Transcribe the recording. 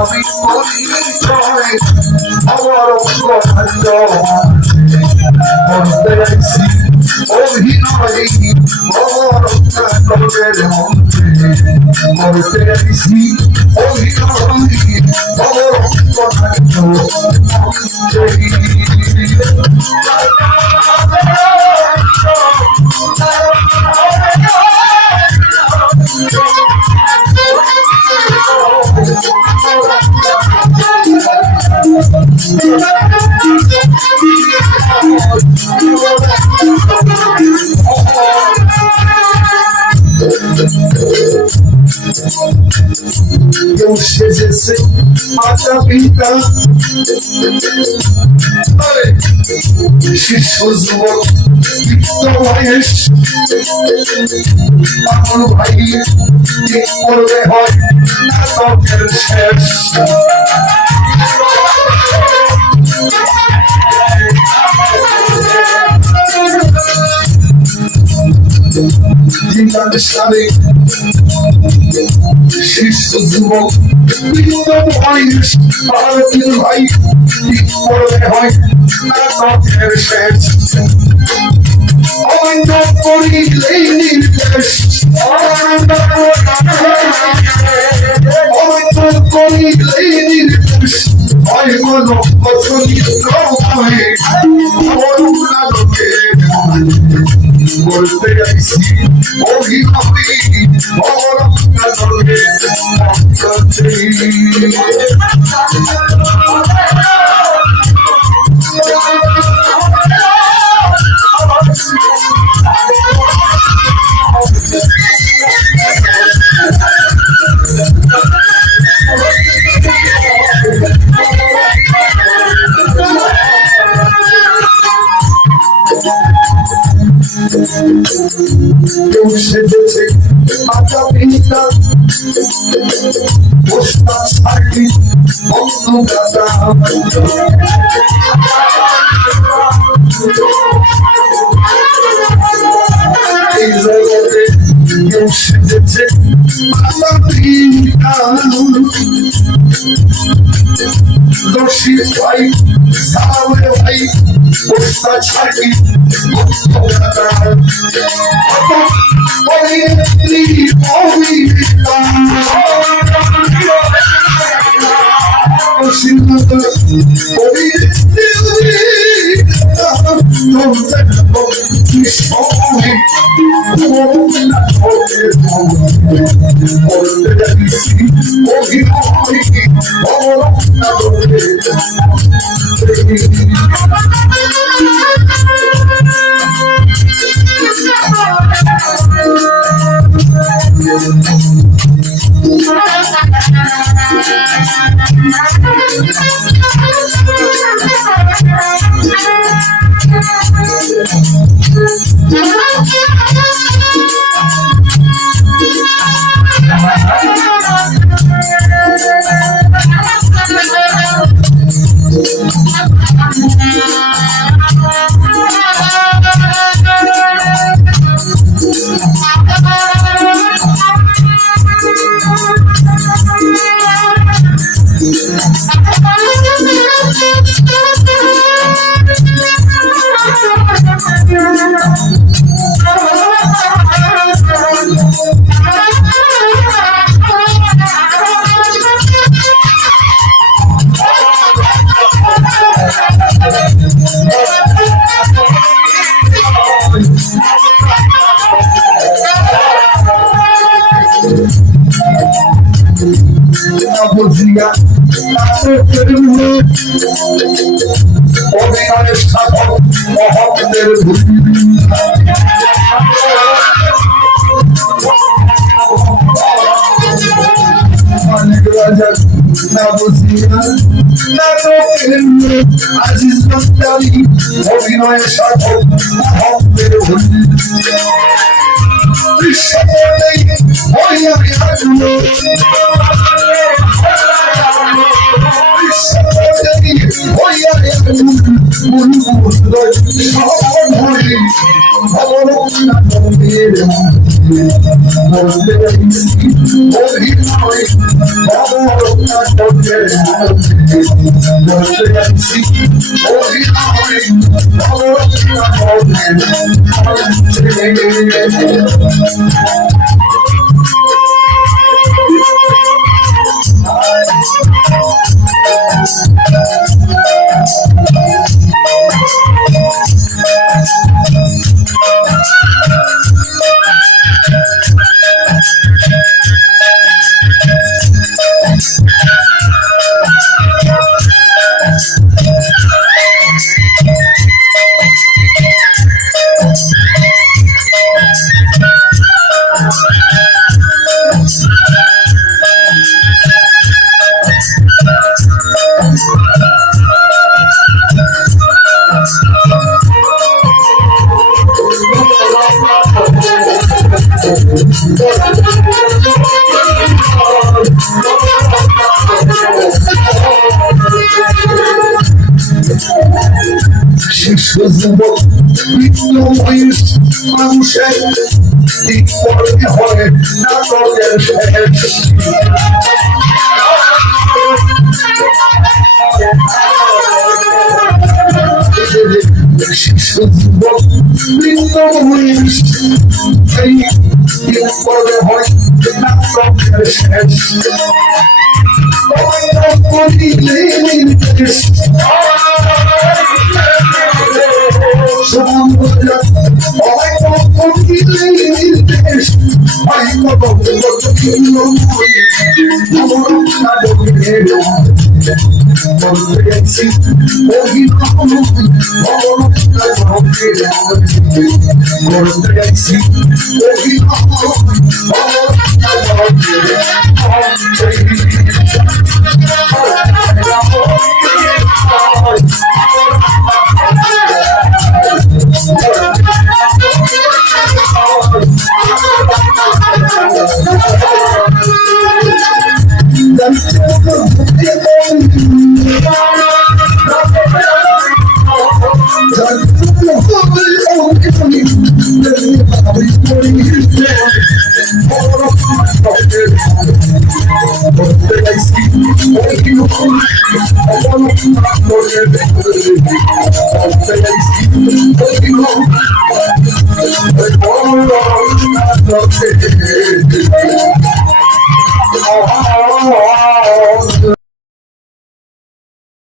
আমি পরিচয় অবরঙ্গ ভাগ্য মরতে আইছি অভিনয় অবরঙ্গের মধ্যে মরতে আইছি অভিনয় অবরঙ্গ ভাগ্য কেউ সেজেছে মাতা পিতা শিশু যুবক বয়স পাগল ভাই ঠিক করবে হয় নাটকের শেষ জীবন সারে শিশু যুবক বয়স পাগল ভাই ঠিক করবে হয় নাটকের শেষ অবৈধ করিলেই নির্দেশ অবৈধ করিলেই নির্দেশ হয় মন পছন্দ হয়ে বলতে যাইছি অভিনয় অবরঙ্গের কেউ সেজেছে মাতা পিতা ওস্তাদ সাথী বন্ধু দাদা এই জগতে কেউ সেজেছে মাতা পিতা দোষী ভাই সামনে ভাই ওস্তাদ সাথী বন্ধু দাদা বুঝিয়া অভিনয়ের সাধক মহৎদের মানিক রাজার না বুঝিয়া আজিজ নস্তারি অভিনয়ের সাধক মহৎদের ভগবান শিশু যুবক বৃদ্ধ বয়স মানুষের ঠিক পরে হয় নাটকের শেষ শিশু যুবক বৃদ্ধ বয়স এই ঠিক পরে হয় নাটকের শেষ